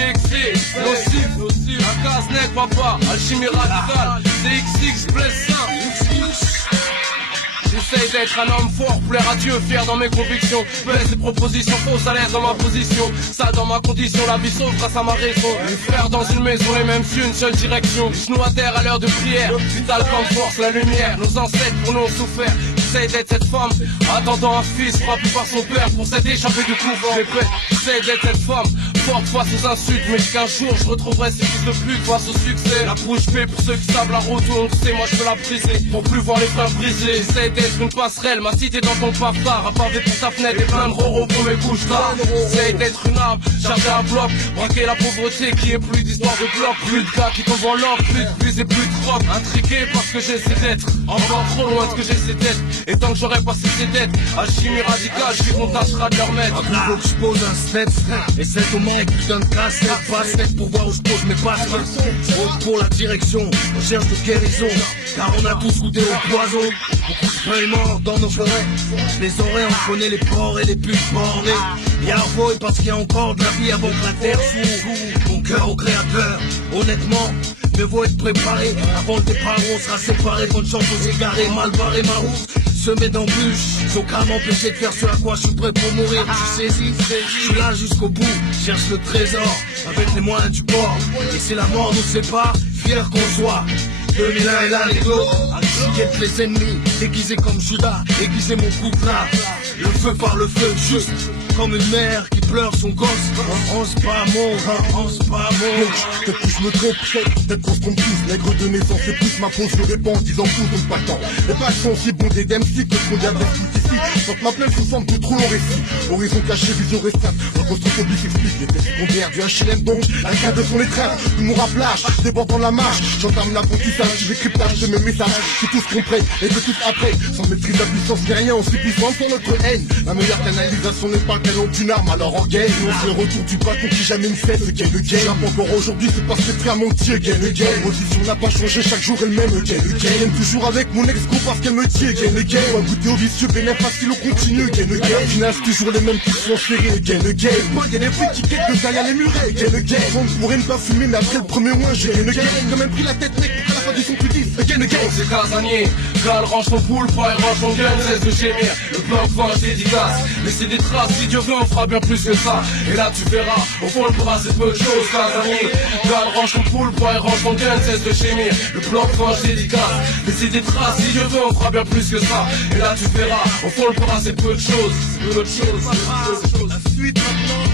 GXC, nocif, un casse-nec papa, alchimie radicale, CXX, blesse j'essaye d'être un homme fort, plaire à Dieu, fier dans mes convictions. Baisse des propositions fausses, à l'aise dans ma position. Ça dans ma condition, la vie sauve grâce à ma raison. Les frères dans une maison, les mêmes yeux, une seule direction. Genoux à terre à l'heure de prière, vital comme force, la lumière. Nos ancêtres pour nous ont souffert. J'essaye d'être cette femme, attendant un fils frappé par son père pour s'être échappé du couvent. Répète, j'essaye d'être cette femme, forte face aux insultes. Mais qu'un jour je retrouverai ces fils de pute face au succès. La bouche bée pour ceux qui savent la route où on le sait, moi je peux la briser. Pour plus voir les frères brisés, j'essaye d'être une passerelle, ma cité dans ton pavard. Un pavé pour ta fenêtre et plein de roro pour mes couches tard. J'essaye d'être une arme, charger un bloc, braquer la pauvreté qui est plus d'histoire de bloc. Plus de gars qui tombent en l'or, plus de bus et plus de crocs. Intrigué parce que j'essaie d'être encore trop loin de ce que j'essaie d'être. Et tant que j'aurai pas cessé d'être alchimie radicale, je suis qu'on tâchera de leur mettre. Faut que je pose un step, et c'est au manque, putain de casse-tête, passe-tête pour voir où je pose mes passes. Haute pour la direction, recherche de guérison, car on a tous goûté au poison. Beaucoup de feuilles mortes dans nos forêts, les oreilles on connaît les porcs et les putes bornées. Y'a un faux parce qu'il y a encore de la vie avant que la terre s'ouvre. Mon cœur au créateur, honnêtement, mieux vaut être préparé. Avant le départ on sera séparés, bonne chance aux égarés, mal barré ma route. Semé d'embûches, ils ont qu'à m'empêcher de faire ce à quoi je suis prêt pour mourir. Tu saisis, je suis là jusqu'au bout, cherche le trésor avec les moyens du bord. Et si la mort nous sépare, fier qu'on soit. 2001 et l'anecdote, à les ennemis, déguisés comme Judas, aiguiser mon couplat. Le feu par le feu, juste comme une mère qui pleure son gosse. On se pas mon, on se pas mon. Peut-être que je me trompe, peut-être qu'on se trompe tous. Nègre de naissance, c'est plus ma pause, je réponds en disant tous, donc pas le temps. Les pages sont si bondées d'MC que ce qu'on diable tout ici. Quand ma plaine se semble de trop long récit. Horizon caché, vision restreinte. Reconstruction bis explique les faits secondaires du HLM donc. La carte de son étreinte, tout mon raplage, déborde dans la marche. J'entame l'apprentissage, le cryptage de mes messages. Que tous comprennent et que tous après. Sans maîtrise la puissance, ni rien, on s'y puissant sur notre haine. La meilleure canalisation n'est pas qu'elle ont une arme, alors en gain. On fait le retour du bâton qui jamais ne cesse. Gain le gain. J'aime encore aujourd'hui, c'est parce que frère mon Dieu. Gain le gain. Position n'a pas changé, chaque jour elle même. Gain le gain. J'aime toujours avec mon ex-go parce qu'elle me tient. Gain le gain. Pas goûter au vicieux, bénéf facile, on continue. Gain le gain. Final, c'est toujours les mêmes qui sont serrés. Gain le gain. Moi, y'a des flics qui quittent de derrière les murets. Gain le gain. On ne pourrait ne pas fumer, mais après le premier mois, j'ai gain le gain. J'ai même pris la tête, mec, pour qu'à la fin du son tu dises. Gain le gain. C'est casanier, Gal range ton poule, pas range ton gun, cesse de gémir. Le bloc venge dédicace, laissez des traces, si Dieu veut on fera bien plus que ça. Et là tu verras, au fond le bras c'est peu de choses, casanier. Gal range ton poule, pas range ton gun, cesse de gémir. Le bloc venge dédicace, laissez des traces, si Dieu veut on fera bien plus que ça. Et là tu verras, au fond le bras c'est peu de choses, peu de choses. La suite maintenant.